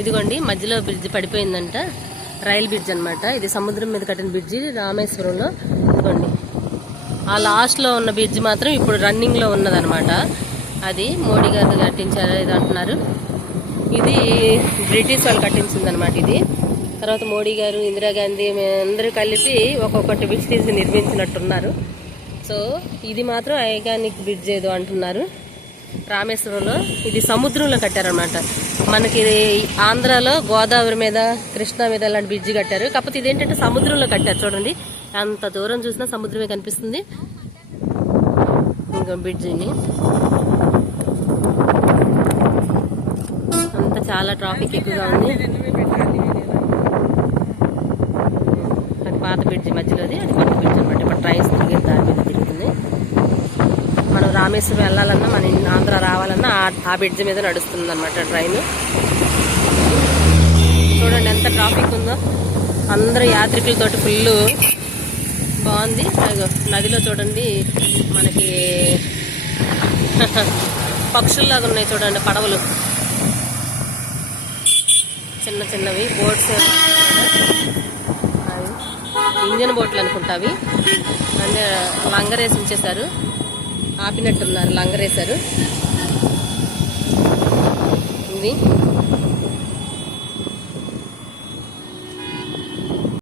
ఇదిగోండి మధ్యలో bridge పడిపోయిందంట, rail bridge అనమాట. ఇది సముద్రం మీద కట్టిన బ్రిడ్జి రామేశ్వరంలో. ఇదిగోండి ఆ లాస్ట్లో ఉన్న బ్రిడ్జ్ మాత్రం ఇప్పుడు రన్నింగ్లో ఉన్నదనమాట. అది మోడీ గారు కట్టించారు ఇది అంటున్నారు. ఇది బ్రిటిష్ వాళ్ళు కట్టించింది అనమాట. ఇది తర్వాత మోడీ గారు, ఇందిరాగాంధీ అందరూ కలిపి ఒక్కొక్కటి బ్రిడ్జ్ నిర్మించినట్టున్నారు. సో ఇది మాత్రం ఐకానిక్ బ్రిడ్జ్ ఏదో అంటున్నారు రామేశ్వరంలో. ఇది సముద్రంలో కట్టారనమాట. మనకి ఆంధ్రాలో గోదావరి మీద, కృష్ణా మీద ఇలాంటి బ్రిడ్జి కట్టారు. కాకపోతే ఇదేంటంటే సముద్రంలో కట్టారు. చూడండి అంత దూరం చూసినా సముద్రమే కనిపిస్తుంది. ఇంకా బ్రిడ్జిని అంత చాలా ట్రాఫిక్ ఎక్కువగా ఉంది. అది పాత బ్రిడ్జి మధ్యలోది, అది కొత్త బ్రిడ్జ్ అనమాట. ఇప్పుడు ట్రైన్స్ తిరిగే దాని మీద తిరుగుతుంది. మనం రామేశ్వరం వెళ్ళాలన్నా, మన ఆంధ్ర రావాలన్నా ఆ బ్రిడ్జ్ మీద నడుస్తుంది అనమాట ట్రైన్. చూడండి ఎంత ట్రాఫిక్ ఉందో, అందరూ యాత్రికులతోటి ఫుల్ బాగుంది. నదిలో చూడండి మనకి పక్షుల్లాగా ఉన్నాయి చూడండి పడవలు, చిన్న చిన్నవి బోట్స్, ఇంజన్ బోట్లు అనుకుంటా అవి. అంటే లంగరేసి ఉంచేశారు, ఆపినట్టున్నారు, లంగరేశారు. ఇది